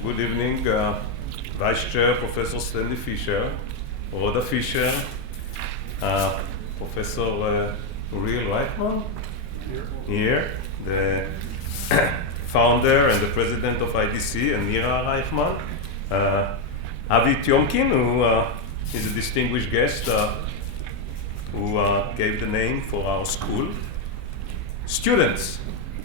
Good evening, Vice Chair Professor Stanley Fischer, Rhoda Fischer, Professor Uriel Reichman, here, the founder and the president of IDC, and Nira Reichman, Avi Tiomkin, who is a distinguished guest who gave the name for our school. Students,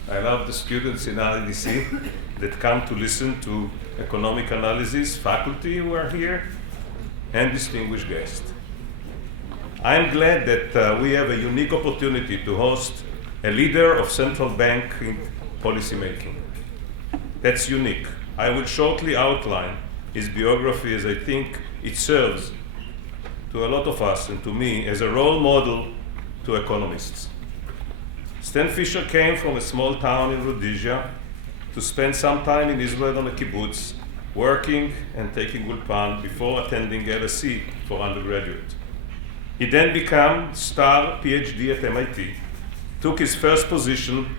I love the students in IDC that come to listen to economic analysis, faculty who are here, and distinguished guests. I'm glad that we have a unique opportunity to host a leader of central banking policy making. That's unique. I will shortly outline his biography, as I think it serves to a lot of us and to me as a role model to economists. Stan Fischer came from a small town in Rhodesia to spend some time in Israel on a kibbutz, working and taking ulpan before attending LSE for undergraduate. He then became star PhD at MIT, took his first position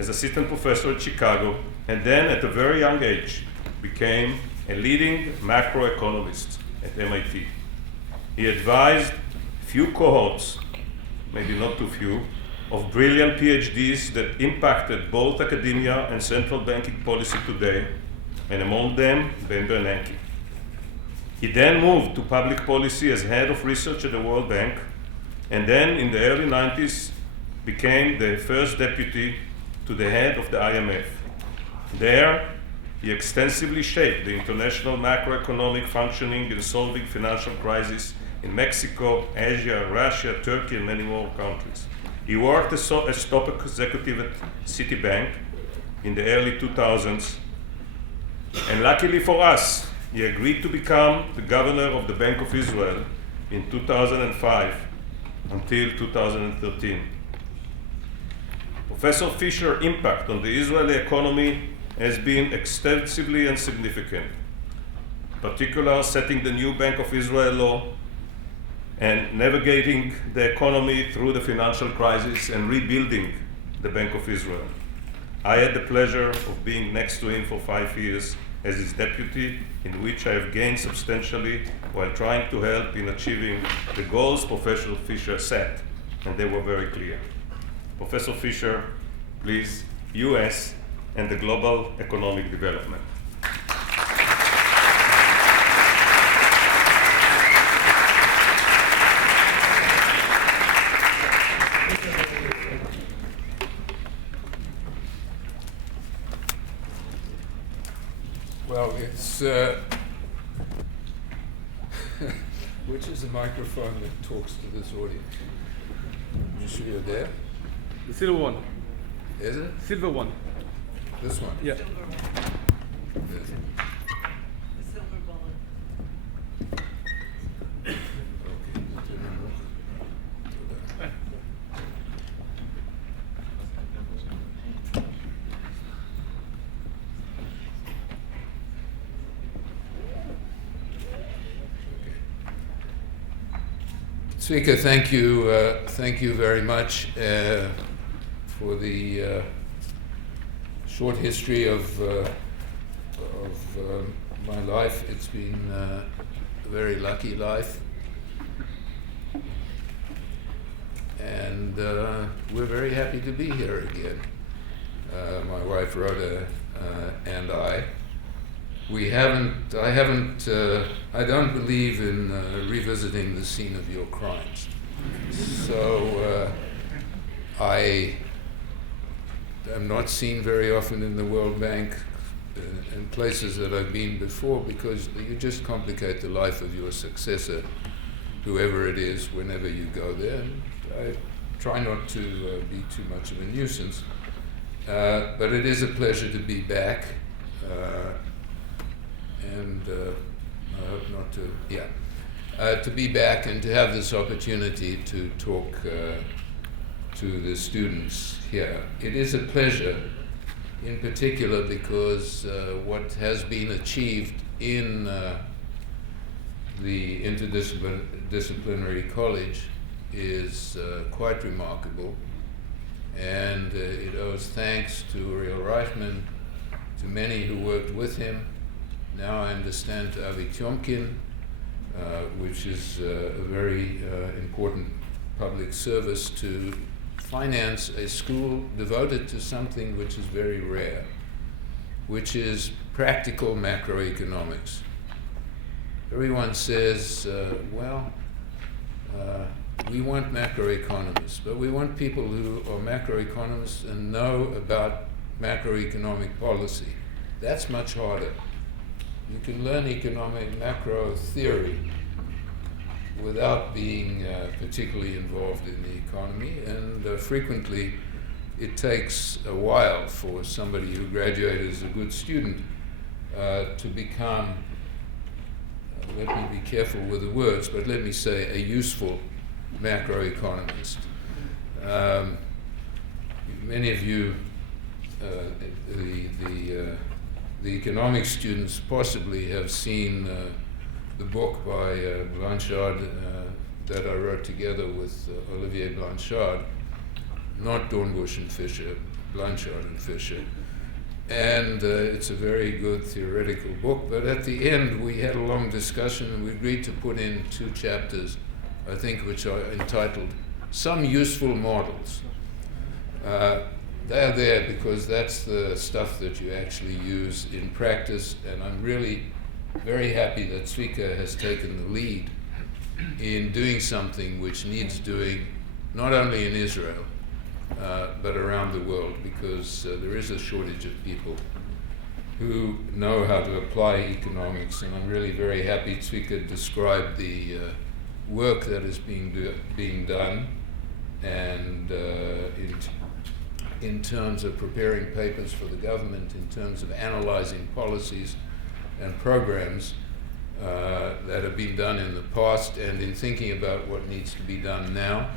as assistant professor at Chicago, and then at a very young age became a leading macroeconomist at MIT. He advised few cohorts, maybe not too few, of brilliant PhDs that impacted both academia and central banking policy today, and among them, Ben Bernanke. He then moved to public policy as head of research at the World Bank, and then in the early 90s became the first deputy to the head of the IMF. There, he extensively shaped the international macroeconomic functioning in solving financial crises in Mexico, Asia, Russia, Turkey, and many more countries. He worked as top executive at Citibank in the early 2000s, and luckily for us, he agreed to become the governor of the Bank of Israel in 2005 until 2013. Professor Fischer's impact on the Israeli economy has been extensively and significant, particularly setting the new Bank of Israel law and navigating the economy through the financial crisis and rebuilding the Bank of Israel. I had the pleasure of being next to him for 5 years as his deputy, in which I have gained substantially while trying to help in achieving the goals Professor Fischer set, and they were very clear. Professor Fischer, please, US and the global economic development. Well, it's which is the microphone that talks to this audience? You sure you're there? The silver one. Is it? Silver one. This one? Yeah. Is it? The silver bullet. Okay. Speaker, thank you very much for the short history of my life. It's been a very lucky life, and we're very happy to be here again. My wife Rhoda and I. I don't believe in revisiting the scene of your crimes. So I am not seen very often in the World Bank in places that I've been before, because you just complicate the life of your successor, whoever it is, whenever you go there. And I try not to be too much of a nuisance, but it is a pleasure to be back. And I hope not to, to be back and to have this opportunity to talk to the students here. It is a pleasure, in particular because what has been achieved in the interdisciplinary college is quite remarkable, and it owes thanks to Uriel Reichman, to many who worked with him, now I understand to Avi Tiomkin, which is a very important public service to finance a school devoted to something which is very rare, which is practical macroeconomics. Everyone says, we want macroeconomists, but we want people who are macroeconomists and know about macroeconomic policy. That's much harder. You can learn economic macro theory without being particularly involved in the economy, and frequently it takes a while for somebody who graduated as a good student to become, let me be careful with the words, but let me say a useful macroeconomist. Many of you, the economics students possibly have seen the book by Blanchard that I wrote together with Olivier Blanchard, not Dornbusch and Fischer, Blanchard and Fischer. And it's a very good theoretical book, but at the end we had a long discussion and we agreed to put in 2 chapters, I think, which are entitled Some Useful Models. They're there because that's the stuff that you actually use in practice, and I'm really very happy that Zvika has taken the lead in doing something which needs doing not only in Israel, but around the world, because there is a shortage of people who know how to apply economics, and I'm really very happy Zvika described the work that is being done, and in terms of preparing papers for the government, in terms of analyzing policies and programs that have been done in the past, and in thinking about what needs to be done now.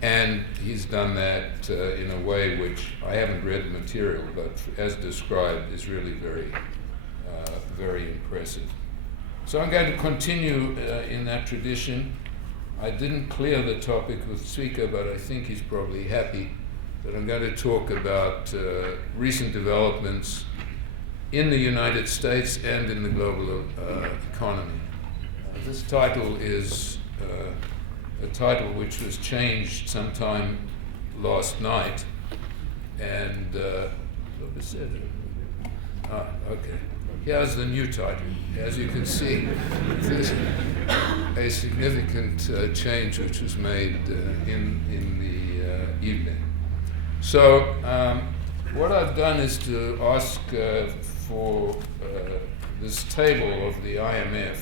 And he's done that in a way which I haven't read the material, but as described is really very, very impressive. So I'm going to continue in that tradition. I didn't clear the topic with Zvika, but I think he's probably happy that I'm going to talk about recent developments in the United States and in the global economy. This title is a title which was changed sometime last night, and what was it? Okay. Here's the new title. As you can see, there's a significant change which was made in the evening. So what I've done is to ask for this table of the IMF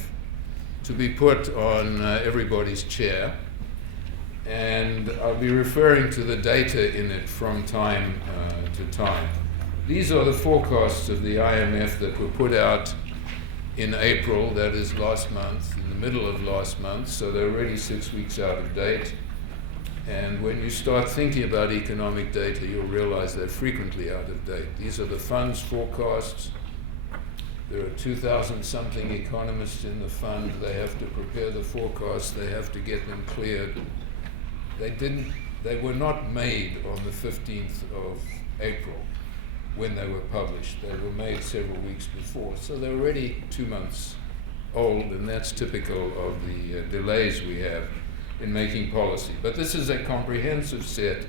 to be put on everybody's chair, and I'll be referring to the data in it from time to time. These are the forecasts of the IMF that were put out in April, that is last month, in the middle of last month, so they're already 6 weeks out of date. And when you start thinking about economic data, you'll realize they're frequently out of date. These are the fund's forecasts. There are 2,000-something economists in the fund. They have to prepare the forecasts. They have to get them cleared. They were not made on the 15th of April when they were published. They were made several weeks before. So they're already 2 months old, and that's typical of the delays we have in making policy. But this is a comprehensive set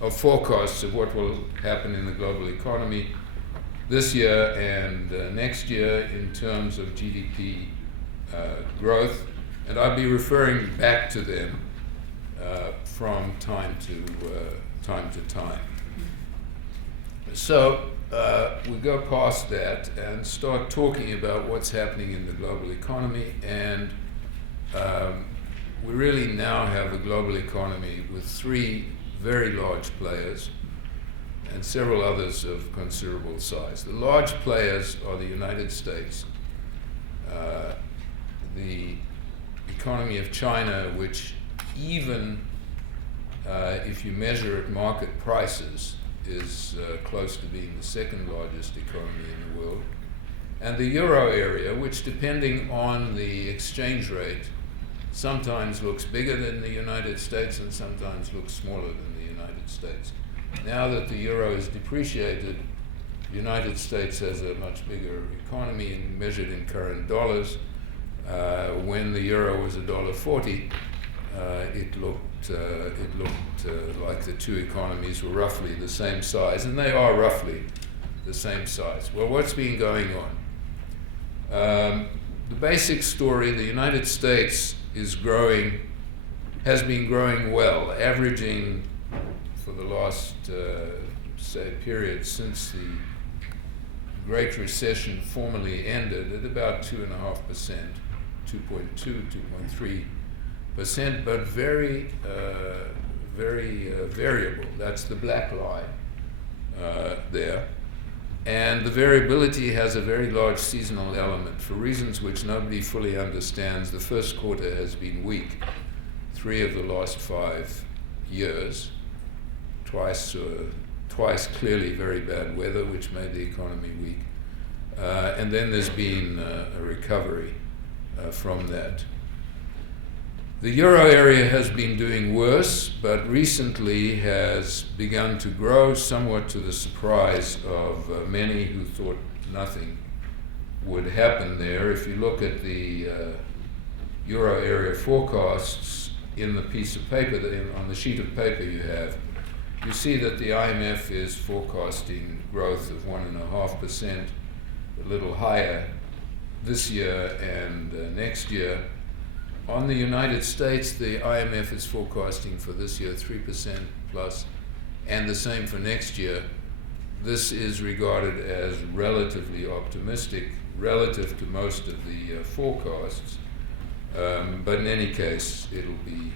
of forecasts of what will happen in the global economy this year and next year in terms of GDP growth, and I'll be referring back to them from time to time. So we go past that and start talking about what's happening in the global economy, and we really now have a global economy with 3 very large players and several others of considerable size. The large players are the United States, the economy of China, which even if you measure at market prices, is close to being the 2nd largest economy in the world, and the euro area, which, depending on the exchange rate, sometimes looks bigger than the United States and sometimes looks smaller than the United States. Now that the euro is depreciated, The United States has a much bigger economy measured in current dollars. When the euro was $1.40, it looked like the two economies were roughly the same size, and they are roughly the same size. Well, what's been going on? The basic story: the United States has been growing well, averaging for the last period since the Great Recession formally ended at about 2.5%, 2.2, 2.3%, but very variable. That's the black line there. And the variability has a very large seasonal element. For reasons which nobody fully understands, the first quarter has been weak 3 of the last 5 years, twice clearly very bad weather, which made the economy weak. And then there's been a recovery from that. The euro area has been doing worse, but recently has begun to grow, somewhat to the surprise of many who thought nothing would happen there. If you look at the euro area forecasts in the piece of paper, on the sheet of paper you have, you see that the IMF is forecasting growth of 1.5%, a little higher this year and next year. On the United States, the IMF is forecasting for this year 3% plus, and the same for next year. This is regarded as relatively optimistic relative to most of the forecasts, but in any case, it'll be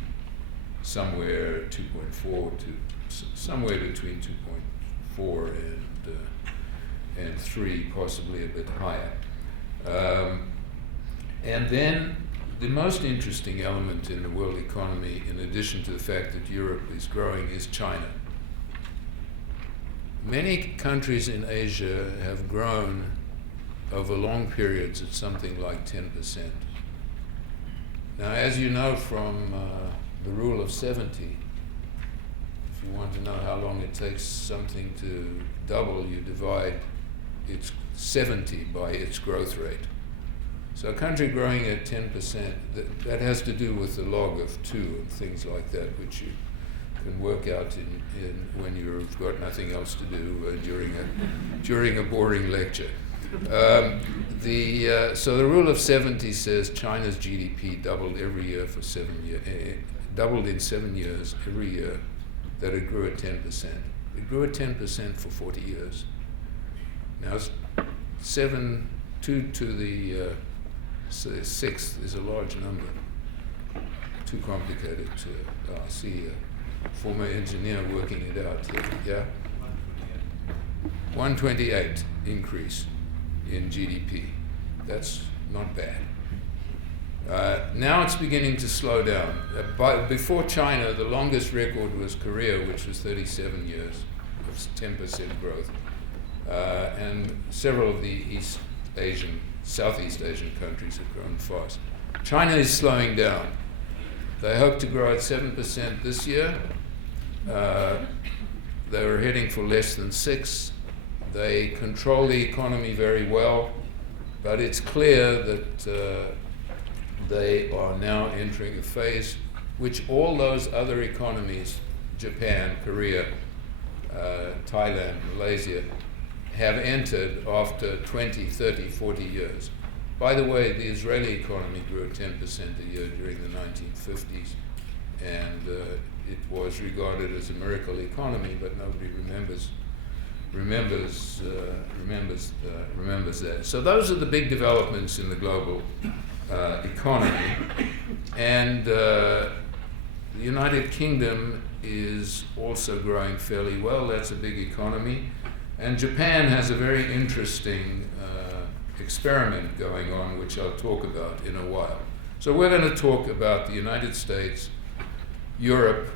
somewhere 2.4 to somewhere between 2.4 and 3, possibly a bit higher. And then the most interesting element in the world economy, in addition to the fact that Europe is growing, is China. Many countries in Asia have grown over long periods at something like 10%. Now, as you know from the rule of 70, if you want to know how long it takes something to double, you divide its 70 by its growth rate. So a country growing at 10%, that has to do with the log of 2 and things like that, which you can work out in when you've got nothing else to do during a boring lecture. So the rule of 70 says China's GDP doubled every year for 7 years, doubled in 7 years every year that it grew at 10%. It grew at 10% for 40 years. Now, 2 to the 6th is a large number. Too complicated to, I see a former engineer working it out here, yeah? 128 increase in GDP. That's not bad. Now it's beginning to slow down. Before China, the longest record was Korea, which was 37 years of 10% growth. And several of the Southeast Asian countries have grown fast. China is slowing down. They hope to grow at 7% this year. They were heading for less than 6. They control the economy very well, but it's clear that they are now entering a phase which all those other economies, Japan, Korea, Thailand, Malaysia, have entered after 20, 30, 40 years. By the way, the Israeli economy grew at 10% a year during the 1950s, and it was regarded as a miracle economy, but nobody remembers that. So those are the big developments in the global economy, and the United Kingdom is also growing fairly well. That's a big economy. And Japan has a very interesting experiment going on, which I'll talk about in a while. So we're going to talk about the United States, Europe,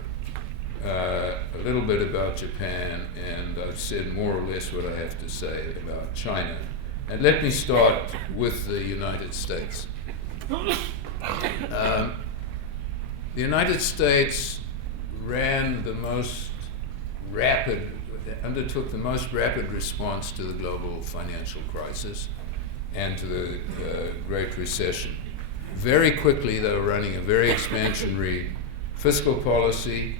a little bit about Japan, and I've said more or less what I have to say about China. And let me start with the United States. The United States ran the most rapid undertook the most rapid response to the global financial crisis and to the Great Recession. Very quickly, they were running a very expansionary fiscal policy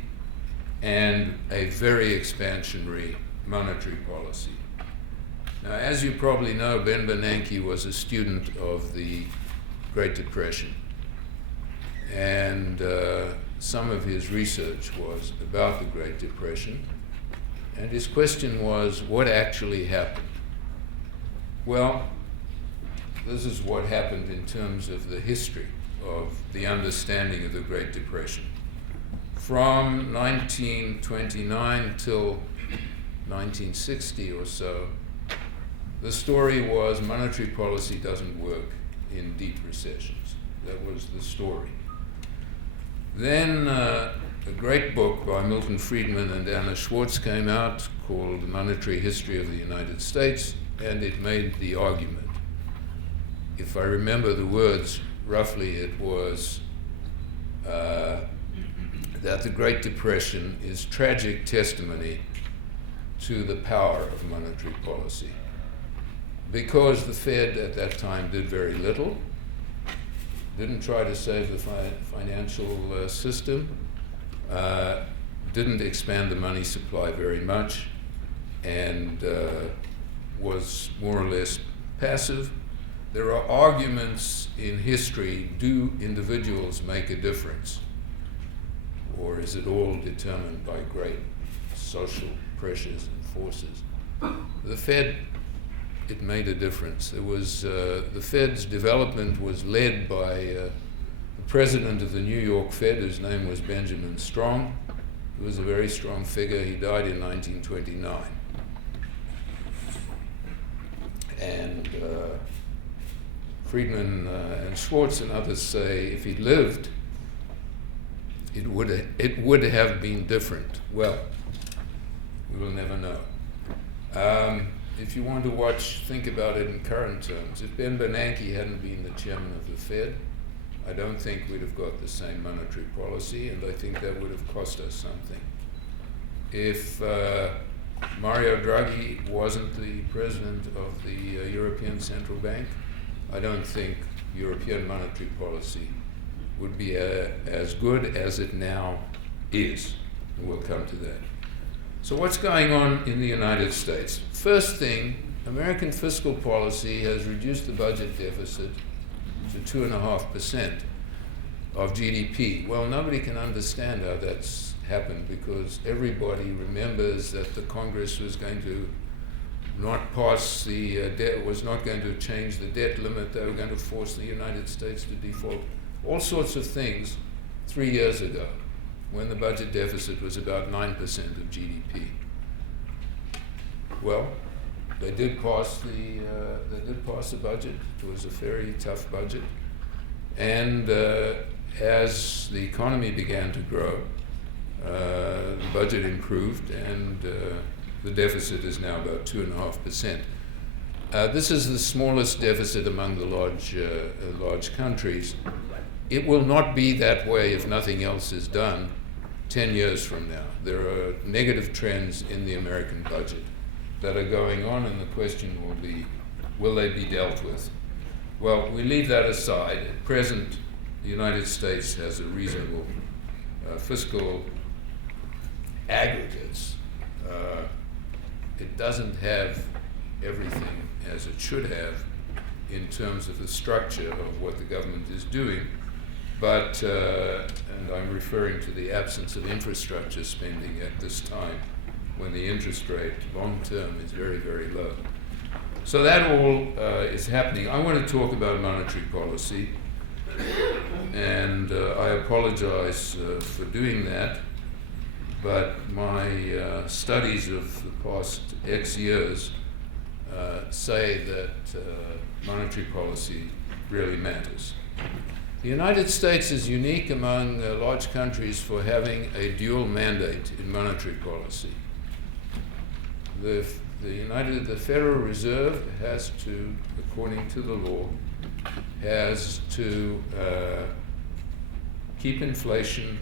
and a very expansionary monetary policy. Now, as you probably know, Ben Bernanke was a student of the Great Depression, and some of his research was about the Great Depression, and his question was, what actually happened? Well, this is what happened in terms of the history of the understanding of the Great Depression. From 1929 till 1960 or so, the story was monetary policy doesn't work in deep recessions. That was the story. Then a great book by Milton Friedman and Anna Schwartz came out called The Monetary History of the United States, and it made the argument. If I remember the words roughly, it was that the Great Depression is tragic testimony to the power of monetary policy. Because the Fed at that time did very little, didn't try to save the financial system, didn't expand the money supply very much, and was more or less passive. There are arguments in history, do individuals make a difference? Or is it all determined by great social pressures and forces? The Fed, it made a difference. It was, the Fed's development was led by the president of the New York Fed, whose name was Benjamin Strong. He was a very strong figure. He died in 1929. And Friedman and Schwartz and others say if he'd lived, it would have been different. Well, we will never know. If you want to think about it in current terms, if Ben Bernanke hadn't been the chairman of the Fed, I don't think we'd have got the same monetary policy, and I think that would have cost us something. If Mario Draghi wasn't the president of the European Central Bank, I don't think European monetary policy would be as good as it now is. And we'll come to that. So what's going on in the United States? First thing, American fiscal policy has reduced the budget deficit to 2.5% of GDP. Well, nobody can understand how that's happened because everybody remembers that the Congress was going to not pass the debt, was not going to change the debt limit. They were going to force the United States to default. All sorts of things 3 years ago, when the budget deficit was about 9% of GDP. Well, they did pass the budget. It was a very tough budget, and as the economy began to grow, the budget improved, and the deficit is now about 2.5%. This is the smallest deficit among the large countries. It will not be that way if nothing else is done 10 years from now. There are negative trends in the American budget that are going on, and the question will be, will they be dealt with? Well, we leave that aside. At present, the United States has a reasonable fiscal aggregates. It doesn't have everything as it should have in terms of the structure of what the government is doing, but, and I'm referring to the absence of infrastructure spending at this time when the interest rate long term is very, very low. So that all is happening. I want to talk about monetary policy, and I apologize for doing that, but my studies of the past X years say that monetary policy really matters. The United States is unique among large countries for having a dual mandate in monetary policy. The Federal Reserve has to, according to the law, has to keep inflation,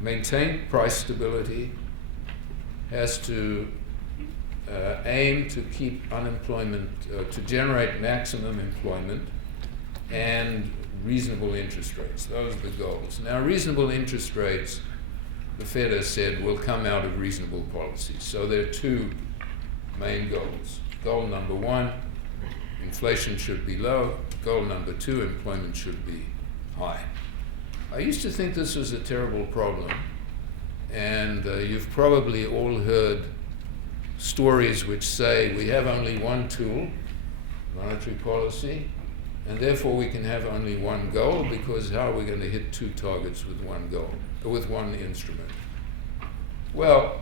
maintain price stability, has to aim to keep unemployment, to generate maximum employment and reasonable interest rates. Those are the goals. Now, reasonable interest rates, the Fed has said, will come out of reasonable policies. So there are two main goals. Goal number one, inflation should be low. Goal number two, employment should be high. I used to think this was a terrible problem, and you've probably all heard stories which say we have only one tool, monetary policy, and therefore we can have only one goal, because how are we going to hit two targets with one goal, or with one instrument? Well,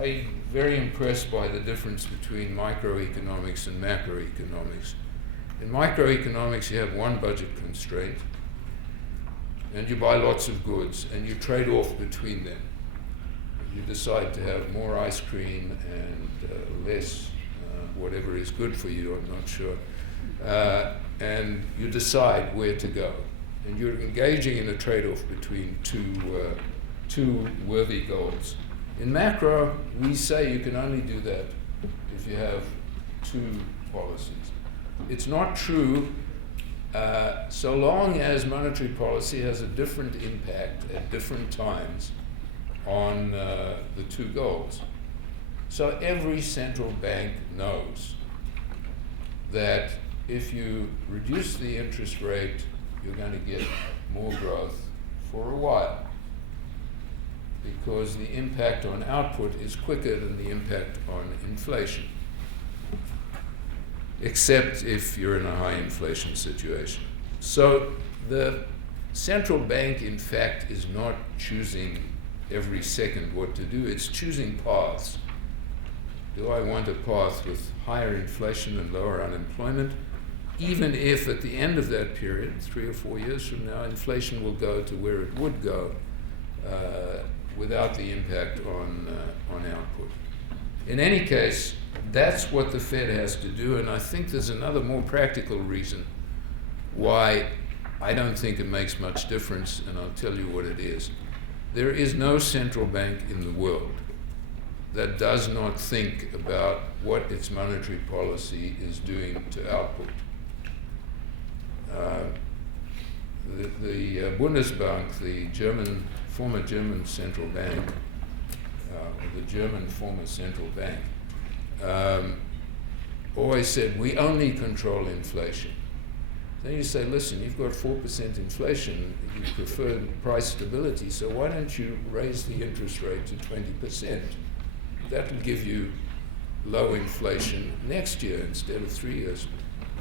I'm very impressed by the difference between microeconomics and macroeconomics. In microeconomics, you have one budget constraint, and you buy lots of goods, and you trade off between them. You decide to have more ice cream and less whatever is good for you, I'm not sure. And you decide where to go. And you're engaging in a trade-off between two worthy goals. In macro, we say you can only do that if you have two policies. It's not true so long as monetary policy has a different impact at different times on the two goals. So every central bank knows that if you reduce the interest rate, you're going to get more growth for a while, because the impact on output is quicker than the impact on inflation, except if you're in a high inflation situation. So the central bank, in fact, is not choosing every second what to do. It's choosing paths. Do I want a path with higher inflation and lower unemployment? Even if at the end of that period, 3 or 4 years from now, inflation will go to where it would go without the impact on output. In any case, that's what the Fed has to do, and I think there's another more practical reason why I don't think it makes much difference, and I'll tell you what it is. There is no central bank in the world that does not think about what its monetary policy is doing to output. The Bundesbank, the former German central bank, the German former central bank, always said, we only control inflation. Then you say, listen, you've got 4% inflation, you prefer price stability, so why don't you raise the interest rate to 20%? That will give you low inflation next year instead of 3 years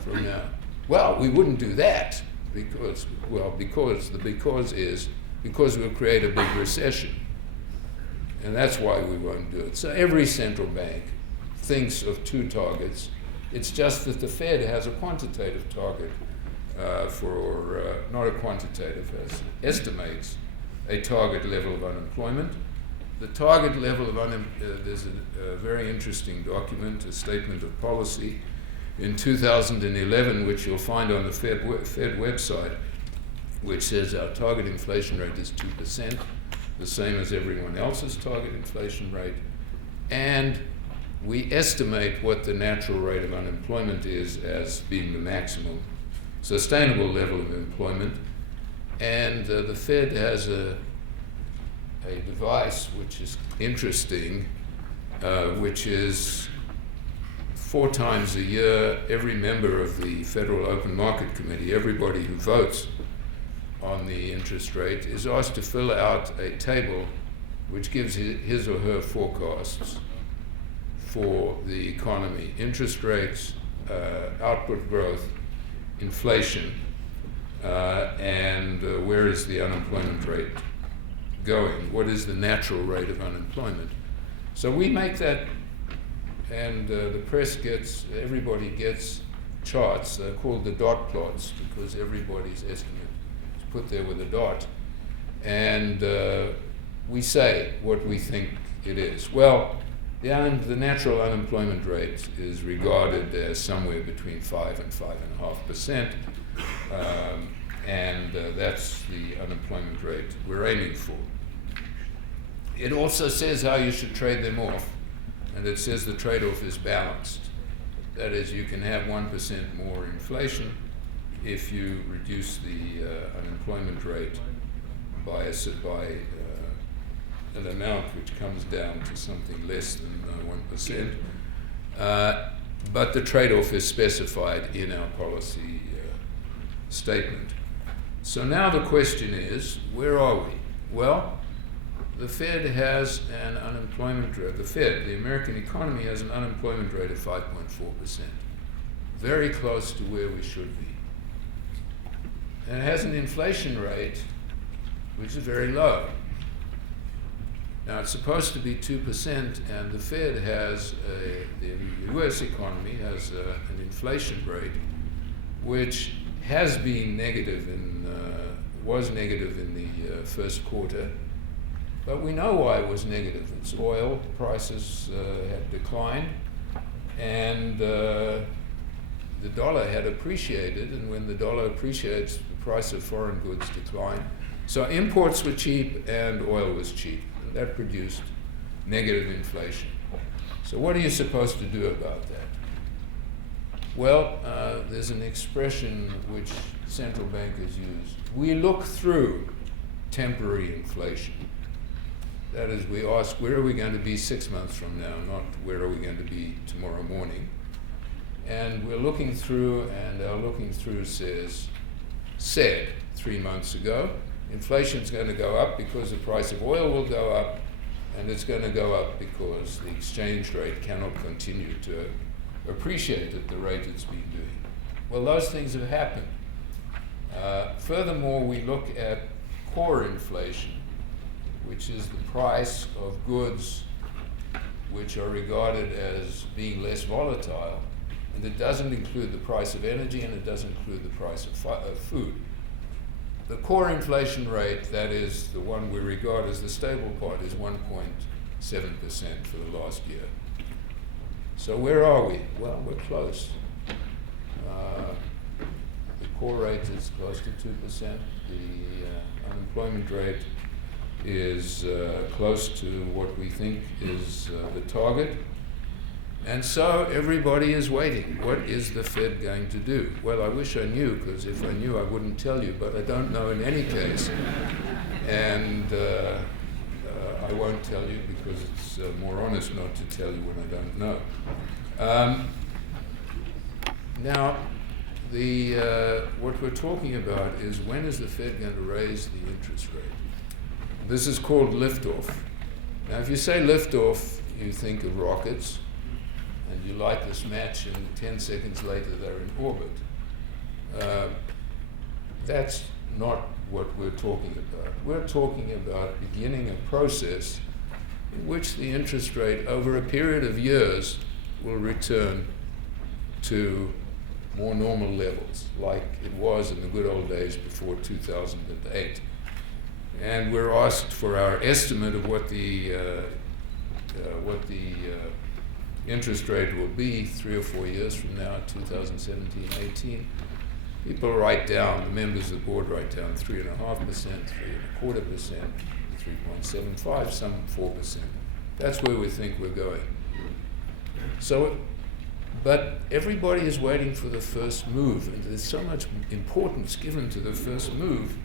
from now. Well, we wouldn't do that because we'll create a big recession. And that's why we won't do it. So every central bank thinks of two targets. It's just that the Fed has a quantitative target not a quantitative, estimates a target level of unemployment. The target level of there's a very interesting document, a statement of policy, in 2011, which you'll find on the Fed website, which says our target inflation rate is 2%, the same as everyone else's target inflation rate, and we estimate what the natural rate of unemployment is as being the maximum sustainable level of employment. And the Fed has a device which is interesting, which is 4 times a year, every member of the Federal Open Market Committee, everybody who votes on the interest rate, is asked to fill out a table which gives his or her forecasts for the economy, interest rates, output growth, inflation, and where is the unemployment rate going? What is the natural rate of unemployment? So we make that, and the press everybody gets charts. They're called the dot plots because everybody's estimate is put there with a dot. And we say what we think it is. Well, the natural unemployment rate is regarded as somewhere between 5 and 5.5%, and that's the unemployment rate we're aiming for. It also says how you should trade them off. and it says the trade-off is balanced. That is, you can have 1% more inflation if you reduce the unemployment rate by an amount which comes down to something less than 1%. But the trade-off is specified in our policy statement. So now the question is, where are we? Well, the Fed has an unemployment rate, the American economy has an unemployment rate of 5.4%, very close to where we should be. And it has an inflation rate which is very low. Now, it's supposed to be 2%, and the Fed has, the US economy has an inflation rate which has been negative was negative in the first quarter. But we know why it was negative. It's oil prices had declined, and the dollar had appreciated, and when the dollar appreciates, the price of foreign goods decline. So imports were cheap and oil was cheap. And that produced negative inflation. So what are you supposed to do about that? Well, there's an expression which central bankers use. We look through temporary inflation. That is, we ask, where are we going to be 6 months from now, not where are we going to be tomorrow morning. And we're looking through, and our looking through said 3 months ago, inflation's going to go up because the price of oil will go up, and it's going to go up because the exchange rate cannot continue to appreciate at the rate it's been doing. Well, those things have happened. Furthermore, we look at core inflation, which is the price of goods which are regarded as being less volatile, and it doesn't include the price of energy, and it doesn't include the price of food. The core inflation rate, that is the one we regard as the stable part, is 1.7% for the last year. So where are we? Well, we're close. The core rate is close to 2%. The unemployment rate is close to what we think is the target. And so everybody is waiting. What is the Fed going to do? Well, I wish I knew, because if I knew, I wouldn't tell you, but I don't know in any case. And I won't tell you because it's more honest not to tell you when I don't know. Now, what we're talking about is, when is the Fed going to raise the interest rate? This is called liftoff. Now, if you say liftoff, you think of rockets, and you light this match, and 10 seconds later they're in orbit. That's not what we're talking about. We're talking about beginning a process in which the interest rate over a period of years will return to more normal levels, like it was in the good old days before 2008. And we're asked for our estimate of what the interest rate will be 3 or 4 years from now, 2017, 18. People write down, the members of the board write down 3.5%, 3.25%, 3.75%, some 4%. That's where we think we're going. So, but everybody is waiting for the first move, and there's so much importance given to the first move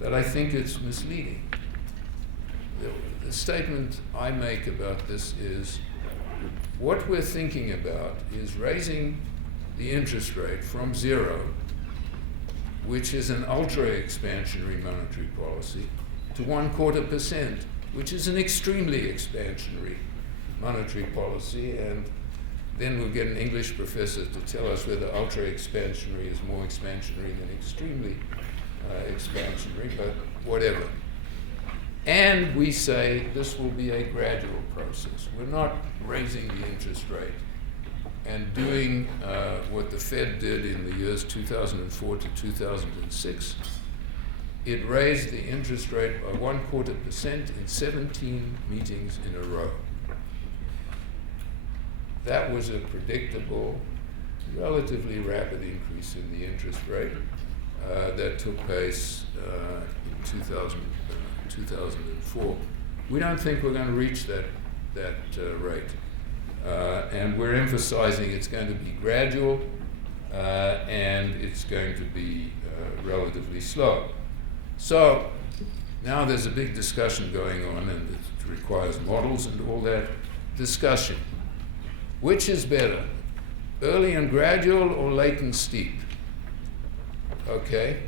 that I think it's misleading. The statement I make about this is, what we're thinking about is raising the interest rate from 0, which is an ultra-expansionary monetary policy, to 0.25%, which is an extremely expansionary monetary policy, and then we'll get an English professor to tell us whether ultra-expansionary is more expansionary than extremely expansionary, but whatever. And we say this will be a gradual process. We're not raising the interest rate and doing what the Fed did in the years 2004 to 2006. It raised the interest rate by 0.25% in 17 meetings in a row. That was a predictable, relatively rapid increase in the interest rate that took place in 2004. We don't think we're going to reach that rate. And we're emphasizing it's going to be gradual and it's going to be relatively slow. So now there's a big discussion going on, and it requires models and all that discussion. Which is better, early and gradual or late and steep? Okay,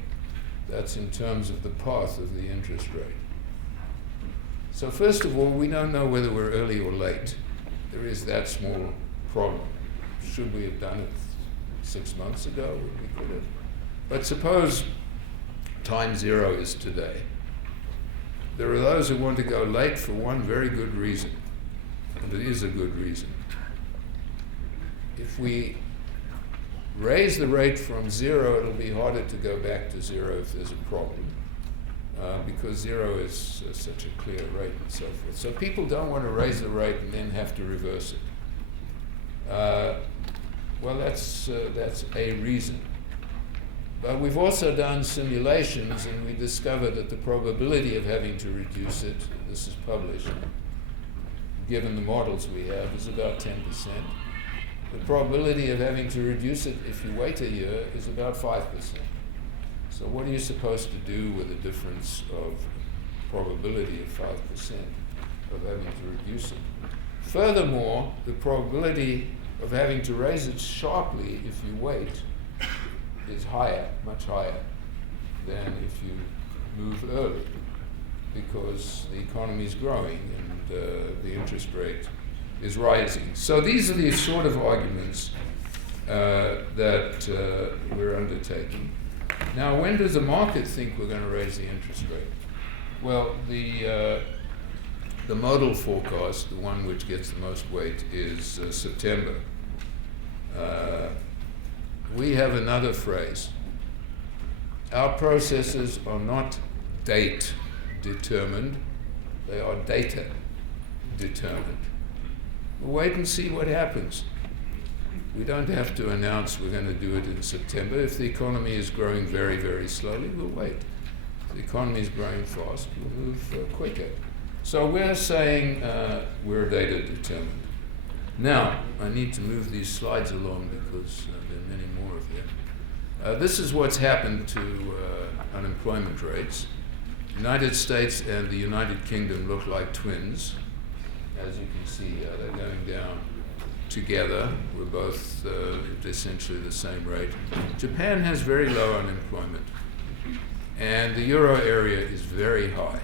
that's in terms of the path of the interest rate. So first of all, we don't know whether we're early or late. There is that small problem. Should we have done it 6 months ago? We could have. But suppose time zero is today. There are those who want to go late for one very good reason, and it is a good reason. If we raise the rate from zero, it'll be harder to go back to zero if there's a problem, because zero is such a clear rate and so forth. So people don't want to raise the rate and then have to reverse it. Well, that's a reason. But we've also done simulations, and we discovered that the probability of having to reduce it, this is published, given the models we have, is about 10%. The probability of having to reduce it if you wait a year is about 5%. So what are you supposed to do with a difference of probability of 5% of having to reduce it? Furthermore, the probability of having to raise it sharply if you wait is higher, much higher, than if you move early, because the economy is growing and the interest rate is rising. So these are the sort of arguments that we're undertaking. Now, when does the market think we're going to raise the interest rate? Well, the modal forecast, the one which gets the most weight, is September. We have another phrase. Our processes are not date determined, they are data determined. We'll wait and see what happens. We don't have to announce we're going to do it in September. If the economy is growing very, very slowly, we'll wait. If the economy is growing fast, we'll move quicker. So we're saying we're data determined. Now, I need to move these slides along because there are many more of them. This is what's happened to unemployment rates. United States and the United Kingdom look like twins. As you can see, they're going down together. We're both essentially the same rate. Japan has very low unemployment, and the euro area is very high.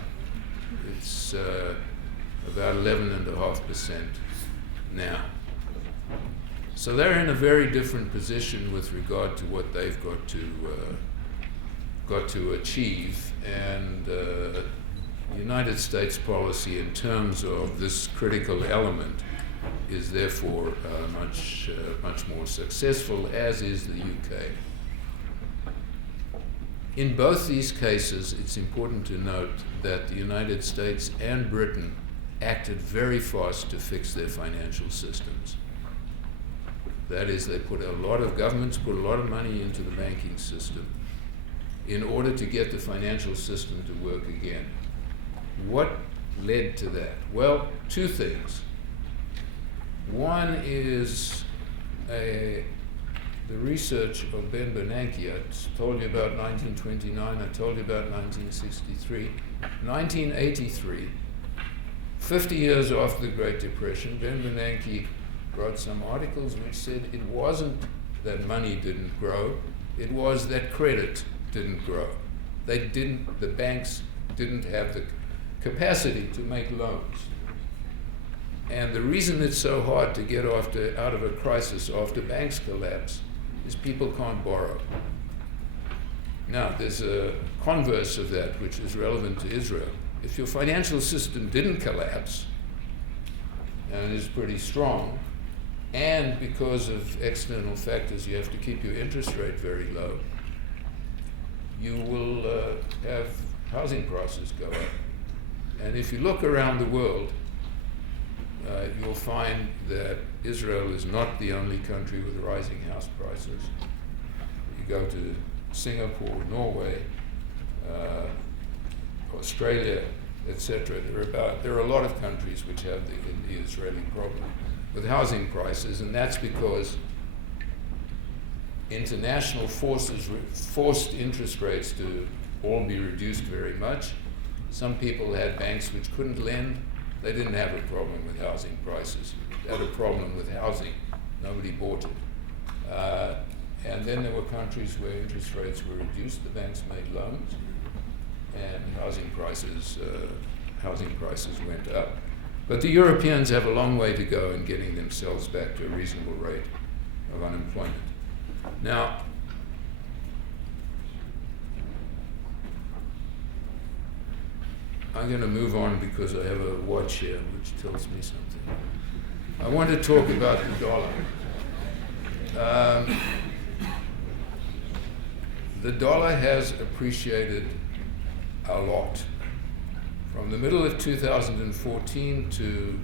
It's about 11.5% now. So they're in a very different position with regard to what they've got to achieve, and the United States policy in terms of this critical element is therefore much more successful, as is the UK. In both these cases, it's important to note that the United States and Britain acted very fast to fix their financial systems. That is, governments put a lot of money into the banking system in order to get the financial system to work again. What led to that? Well, two things. One is the research of Ben Bernanke. I told you about 1929, I told you about 1963. 1983, 50 years after the Great Depression, Ben Bernanke wrote some articles which said it wasn't that money didn't grow, it was that credit didn't grow. The banks didn't have the capacity to make loans. And the reason it's so hard to get out of a crisis after banks collapse is people can't borrow. Now, there's a converse of that which is relevant to Israel. If your financial system didn't collapse, and is pretty strong, and because of external factors you have to keep your interest rate very low, you will have housing prices go up. And if you look around the world, you'll find that Israel is not the only country with rising house prices. You go to Singapore, Norway, Australia, etc. There are a lot of countries which have the Israeli problem. with housing prices, and that's because international forces forced interest rates to all be reduced very much. Some people had banks which couldn't lend. They didn't have a problem with housing prices. They had a problem with housing. Nobody bought it. And then there were countries where interest rates were reduced. The banks made loans, and housing prices went up. But the Europeans have a long way to go in getting themselves back to a reasonable rate of unemployment. Now, I'm going to move on because I have a watch here which tells me something. I want to talk about the dollar. The dollar has appreciated a lot. From the middle of 2014 to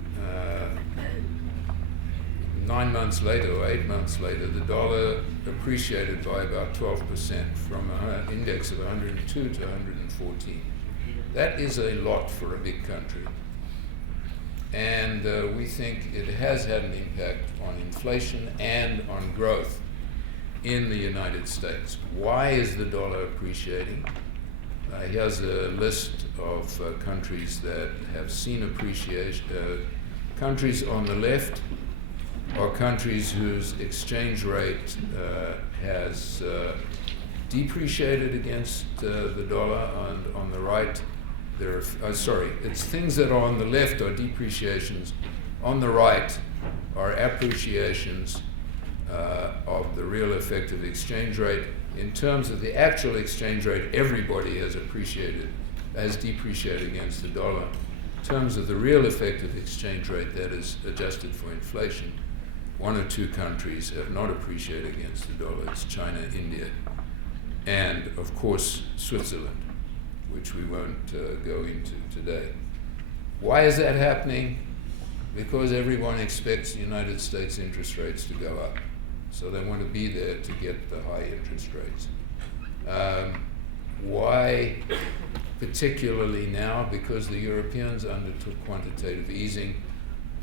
9 months later or 8 months later, the dollar appreciated by about 12% from an index of 102 to 114. That is a lot for a big country. And we think it has had an impact on inflation and on growth in the United States. Why is the dollar appreciating? Here's a list of countries that have seen appreciation. Countries on the left are countries whose exchange rate has depreciated against the dollar, and on the right, it's things that are on the left are depreciations, on the right are appreciations of the real effective exchange rate. In terms of the actual exchange rate, everybody has depreciated against the dollar. In terms of the real effective exchange rate, that is adjusted for inflation, 1 or 2 countries have not appreciated against the dollar. It's China, India, and of course Switzerland, which we won't go into today. Why is that happening? Because everyone expects the United States interest rates to go up. So they want to be there to get the high interest rates. Why particularly now? Because the Europeans undertook quantitative easing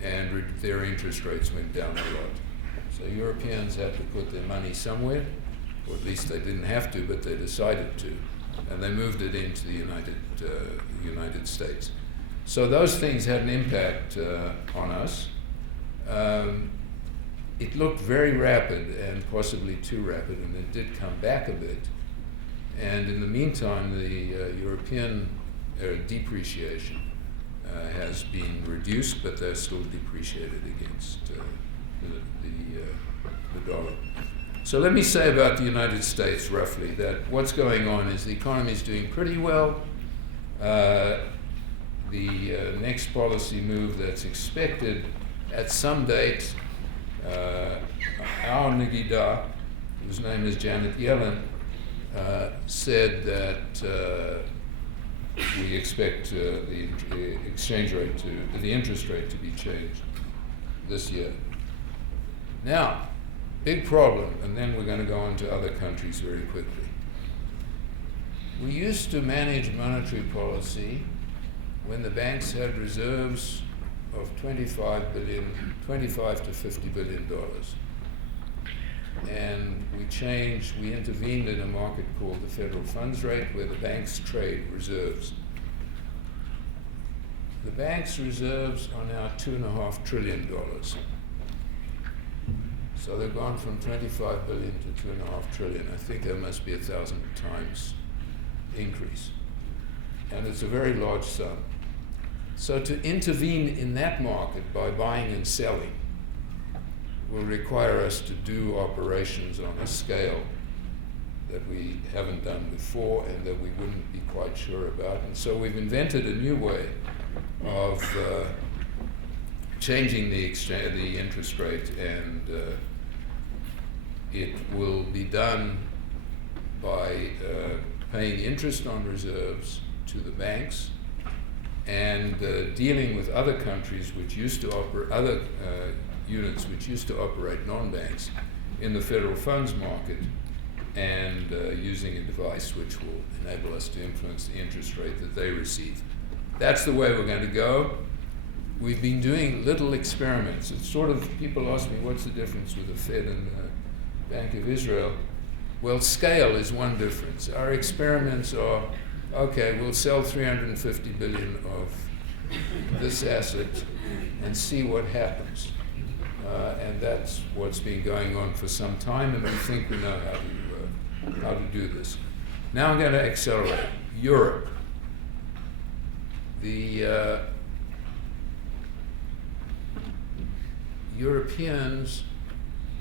and their interest rates went down a lot. So Europeans had to put their money somewhere, or at least they didn't have to, but they decided to. And they moved it into the United States. So those things had an impact on us. It looked very rapid and possibly too rapid, and it did come back a bit. And in the meantime, the European depreciation has been reduced, but they're still depreciated against the dollar. So let me say about the United States roughly that what's going on is the economy is doing pretty well. The next policy move that's expected at some date, our Nagida, whose name is Janet Yellen, said that we expect the exchange rate the interest rate to be changed this year. Now, big problem, and then we're going to go on to other countries very quickly. We used to manage monetary policy when the banks had reserves of $25 to $50 billion. And we intervened in a market called the federal funds rate, where the banks trade reserves. The banks' reserves are now $2.5 trillion. So they've gone from 25 billion to 2.5 trillion. I think there must be 1,000 times increase. And it's a very large sum. So to intervene in that market by buying and selling will require us to do operations on a scale that we haven't done before and that we wouldn't be quite sure about. And so we've invented a new way of changing the interest rate, and it will be done by paying interest on reserves to the banks and dealing with other countries which used to operate, other units which used to operate non-banks in the federal funds market, and using a device which will enable us to influence the interest rate that they receive. That's the way we're going to go. we've been doing little experiments. It's sort of, people ask me, what's the difference with the Fed and the Bank of Israel? Well, scale is one difference. Our experiments are, okay, we'll sell 350 billion of this asset and see what happens. And that's what's been going on for some time, and we think we know how to do this. Now I'm going to accelerate. Europe. The Europeans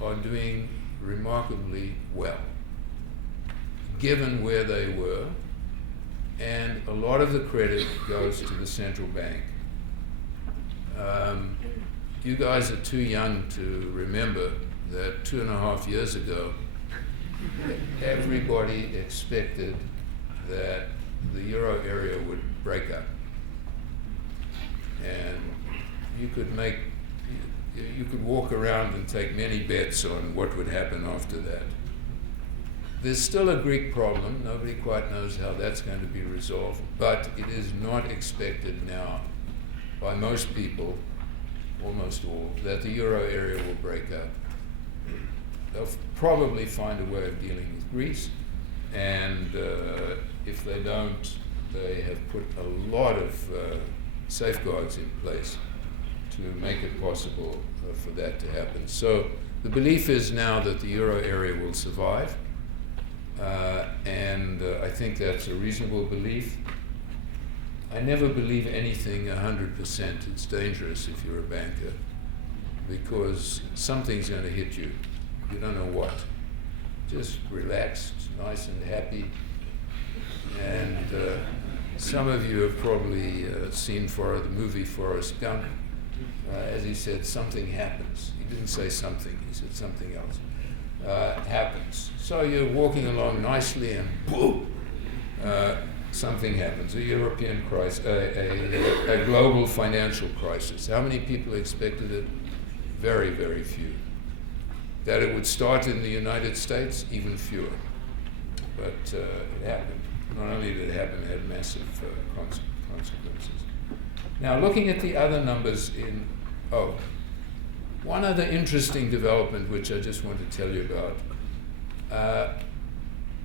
are doing remarkably well, given where they were, and a lot of the credit goes to the central bank. You guys are too young to remember that 2.5 years ago, everybody expected that the euro area would break up. And you could walk around and take many bets on what would happen after that. There's still a Greek problem. Nobody quite knows how that's going to be resolved, but it is not expected now by most people, almost all, that the euro area will break up. They'll probably find a way of dealing with Greece, and if they don't, they have put a lot of safeguards in place to make it possible for that to happen. So the belief is now that the euro area will survive, and I think that's a reasonable belief. I never believe anything 100%. It's dangerous if you're a banker, because something's going to hit you. You don't know what. Just relaxed, nice and happy. And some of you have probably seen the movie Forrest Gump. As he said, something happens. He didn't say something, he said something else. Happens. So you're walking along nicely and boom, something happens. A European crisis, a global financial crisis. How many people expected it? Very, very few. That it would start in the United States, even fewer. But it happened. Not only did it happen, it had massive consequences. Now, looking at the other numbers one other interesting development which I just want to tell you about.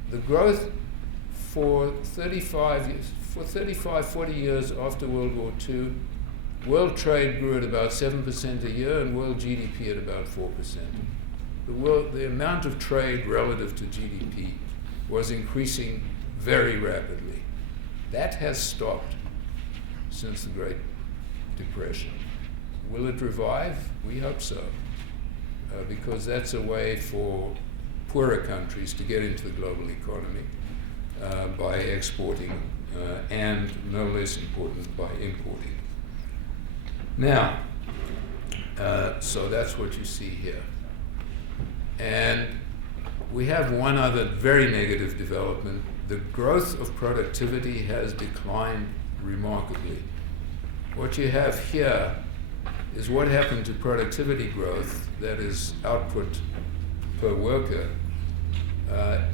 The growth for 40 years after World War II, world trade grew at about 7% a year and world GDP at about 4%. The amount of trade relative to GDP was increasing very rapidly. That has stopped since the Great Depression. Will it revive? We hope so, because that's a way for poorer countries to get into the global economy by exporting and, no less important, by importing. Now, so that's what you see here. And we have one other very negative development. The growth of productivity has declined remarkably. What you have here is what happened to productivity growth, that is output per worker,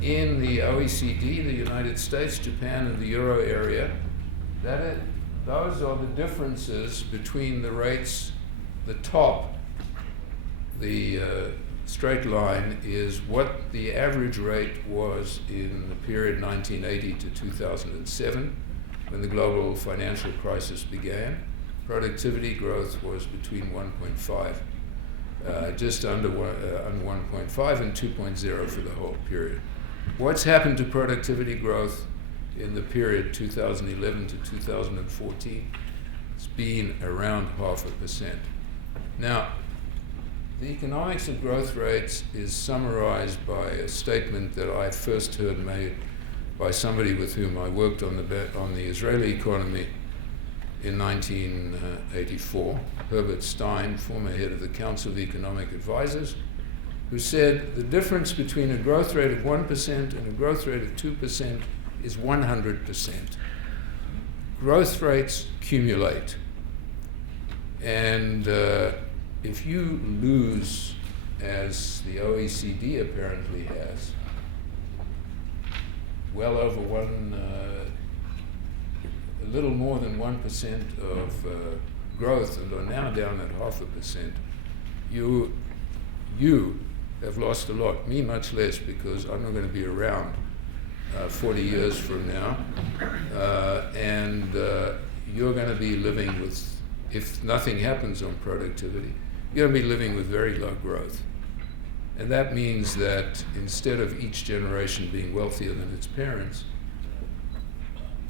in the OECD, the United States, Japan, and the euro area. Those are the differences between the rates. The top, the straight line, is what the average rate was in the period 1980 to 2007, when the global financial crisis began. Productivity growth was between 1.5, just under 1.5 and 2.0 for the whole period. What's happened to productivity growth in the period 2011 to 2014? It's been around 0.5%. Now, the economics of growth rates is summarized by a statement that I first heard made by somebody with whom I worked on the Israeli economy in 1984, Herbert Stein, former head of the Council of Economic Advisors, who said the difference between a growth rate of 1% and a growth rate of 2% is 100%. Growth rates accumulate. And if you lose, as the OECD apparently has, well over a little more than 1% of growth and are now down at 0.5%, you have lost a lot. Me much less, because I'm not going to be around 40 years from now, and you're going to be living with, if nothing happens on productivity, you're going to be living with very low growth. And that means that instead of each generation being wealthier than its parents,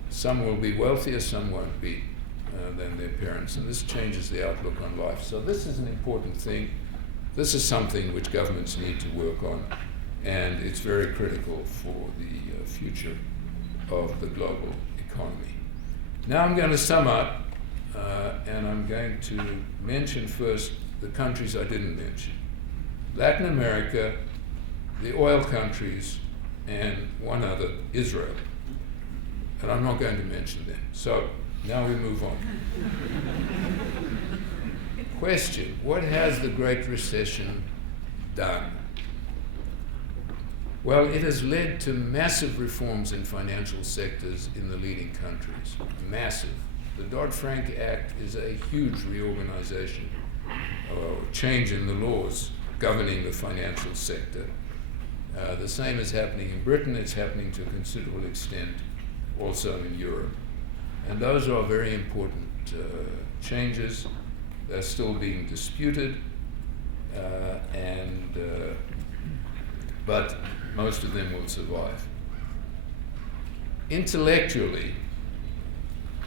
some will be wealthier, some won't be than their parents. And this changes the outlook on life. So this is an important thing. This is something which governments need to work on, and it's very critical for the future of the global economy. Now I'm going to sum up, and I'm going to mention first the countries I didn't mention. Latin America, the oil countries, and one other, Israel. And I'm not going to mention them. So now we move on. Question: what has the Great Recession done? Well, it has led to massive reforms in financial sectors in the leading countries. Massive. The Dodd-Frank Act is a huge reorganization, or change in the laws governing the financial sector. The same is happening in Britain. It's happening to a considerable extent also in Europe. And those are very important changes. They're still being disputed, but most of them will survive. Intellectually,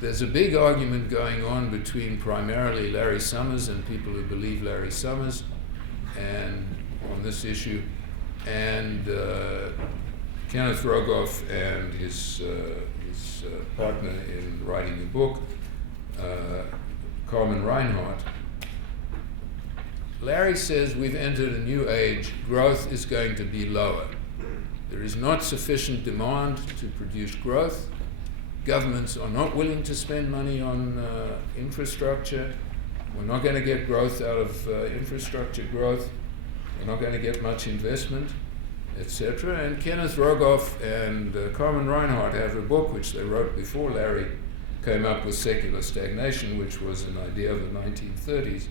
there's a big argument going on between primarily Larry Summers and people who believe Larry Summers and on this issue, and Kenneth Rogoff and his partner in writing the book, Carmen Reinhardt. Larry says we've entered a new age. Growth is going to be lower. There is not sufficient demand to produce growth. Governments are not willing to spend money on infrastructure. We're not going to get growth out of infrastructure growth. We're not going to get much investment, etc. And Kenneth Rogoff and Carmen Reinhardt have a book which they wrote before Larry came up with secular stagnation, which was an idea of the 1930s,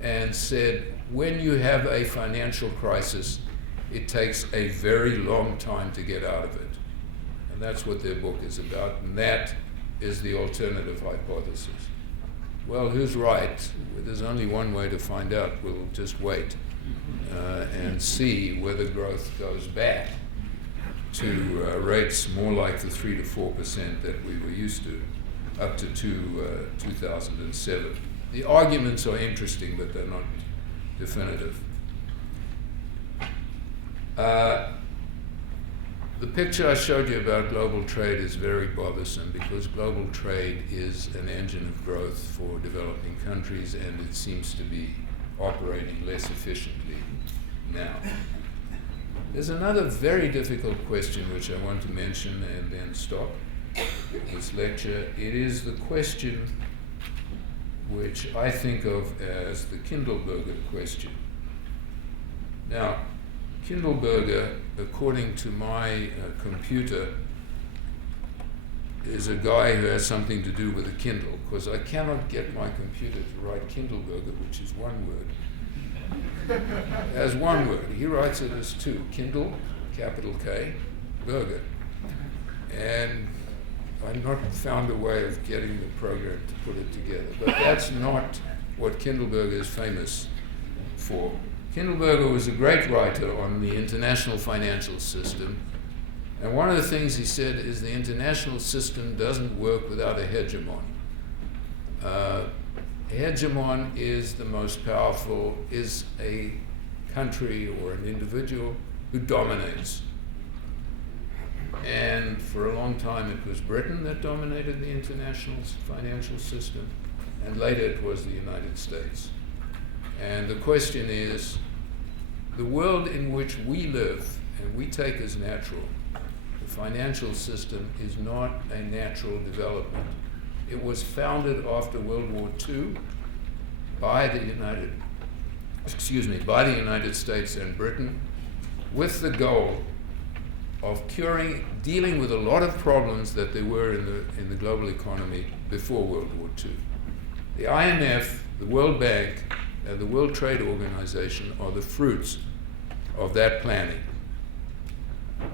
and said when you have a financial crisis, it takes a very long time to get out of it. And that's what their book is about, and that is the alternative hypothesis. Well, who's right? There's only one way to find out. We'll just wait and see whether growth goes back to rates more like the 3 to 4% that we were used to, up to 2007. The arguments are interesting, but they're not definitive. The picture I showed you about global trade is very bothersome, because global trade is an engine of growth for developing countries, and it seems to be operating less efficiently now. There's another very difficult question which I want to mention and then stop this lecture. It is the question which I think of as the Kindleberger question. Now, Kindleberger, according to my computer, is a guy who has something to do with a Kindle, because I cannot get my computer to write Kindleberger, which is one word, as one word. He writes it as two: Kindle, capital K, Berger. And I've not found a way of getting the program to put it together. But that's not what Kindleberger is famous for. Kindleberger was a great writer on the international financial system, and one of the things he said is the international system doesn't work without a hegemon. A hegemon is the most powerful, is a country or an individual who dominates. And for a long time it was Britain that dominated the international financial system, and later it was the United States. And the question is, the world in which we live and we take as natural, the financial system is not a natural development. It was founded after World War II by the United States and Britain, with the goal of dealing with a lot of problems that there were in the global economy before World War II. The IMF, the World Bank, and the World Trade Organization are the fruits of that planning.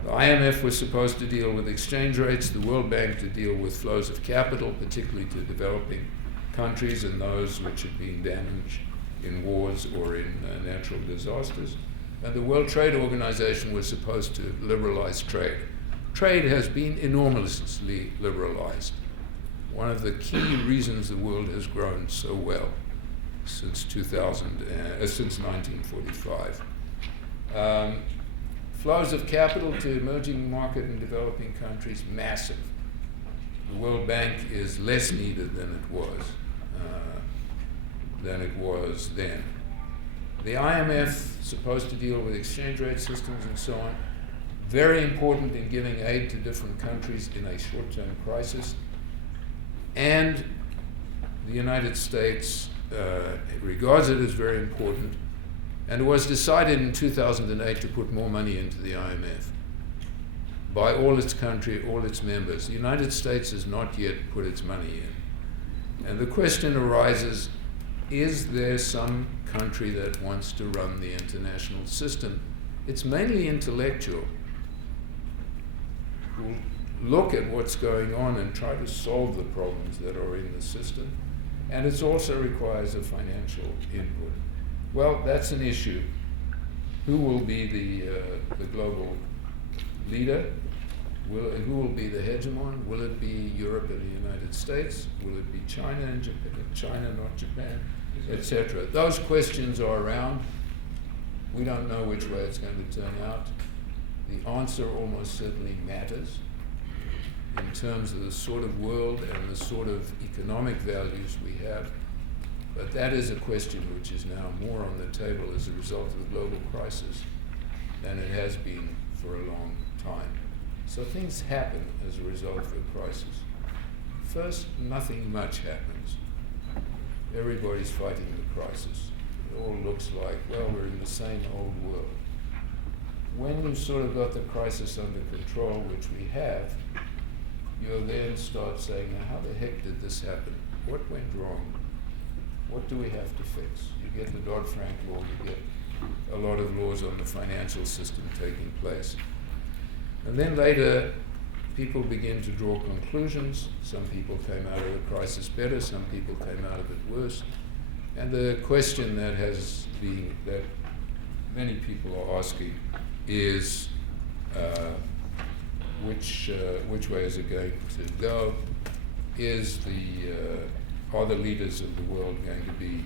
The IMF was supposed to deal with exchange rates, the World Bank to deal with flows of capital, particularly to developing countries and those which had been damaged in wars or in natural disasters. And the World Trade Organization was supposed to liberalize trade. Trade has been enormously liberalized. One of the key reasons the world has grown so well since 1945. Flows of capital to emerging market and developing countries, massive. The World Bank is less needed than it was then. The IMF, supposed to deal with exchange rate systems and so on, very important in giving aid to different countries in a short-term crisis. And the United States regards it as very important, and it was decided in 2008 to put more money into the IMF by all its members. The United States has not yet put its money in. And the question arises, is there some country that wants to run the international system? It's mainly intellectual, who look at what's going on and try to solve the problems that are in the system. And it also requires a financial input. Well, that's an issue. Who will be the global leader? Who will be the hegemon? Will it be Europe and the United States? Will it be China and Japan? China, not Japan, etc. Those questions are around. We don't know which way it's going to turn out. The answer almost certainly matters in terms of the sort of world and the sort of economic values we have. But that is a question which is now more on the table as a result of the global crisis than it has been for a long time. So things happen as a result of the crisis. First, nothing much happens. Everybody's fighting the crisis. It all looks like, well, we're in the same old world. When you've sort of got the crisis under control, which we have, you'll then start saying, now, how the heck did this happen? What went wrong? What do we have to fix? You get the Dodd-Frank law, you get a lot of laws on the financial system taking place. And then later, people begin to draw conclusions. Some people came out of the crisis better, some people came out of it worse. And the question that many people are asking is, which way is it going to go? Are the leaders of the world going to be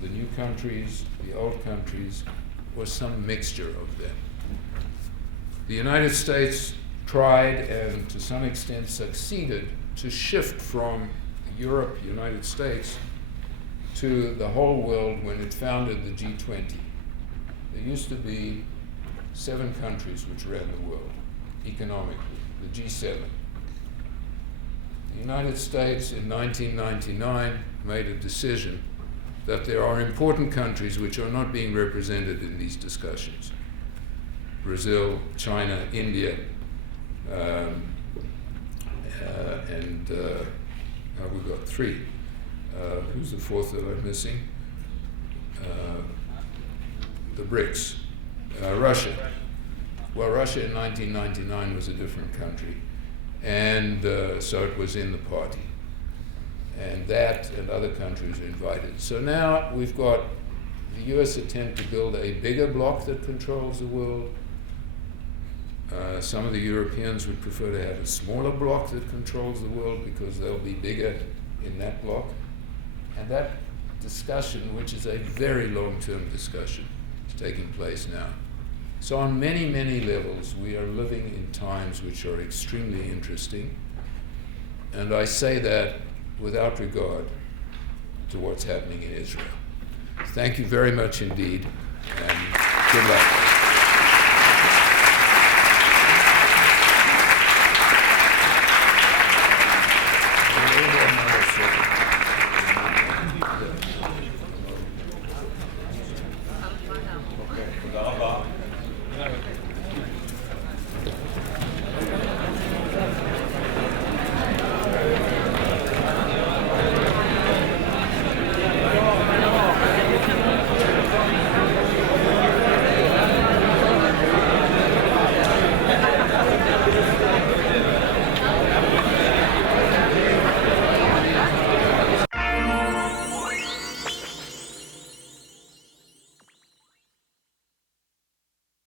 the new countries, the old countries, or some mixture of them? The United States tried and to some extent succeeded to shift from Europe, United States, to the whole world when it founded the G20. There used to be 7 countries which ran the world economically, the G7. The United States in 1999 made a decision that there are important countries which are not being represented in these discussions. Brazil, China, India, and we've got 3. Who's the 4th that I'm missing? The BRICS. Russia. Well, Russia in 1999 was a different country, and so it was in the party. And that and other countries are invited. So now we've got the US attempt to build a bigger bloc that controls the world. Some of the Europeans would prefer to have a smaller bloc that controls the world because they'll be bigger in that bloc. And that discussion, which is a very long-term discussion, is taking place now. So on many, many levels, we are living in times which are extremely interesting. And I say that without regard to what's happening in Israel. Thank you very much indeed, and good luck.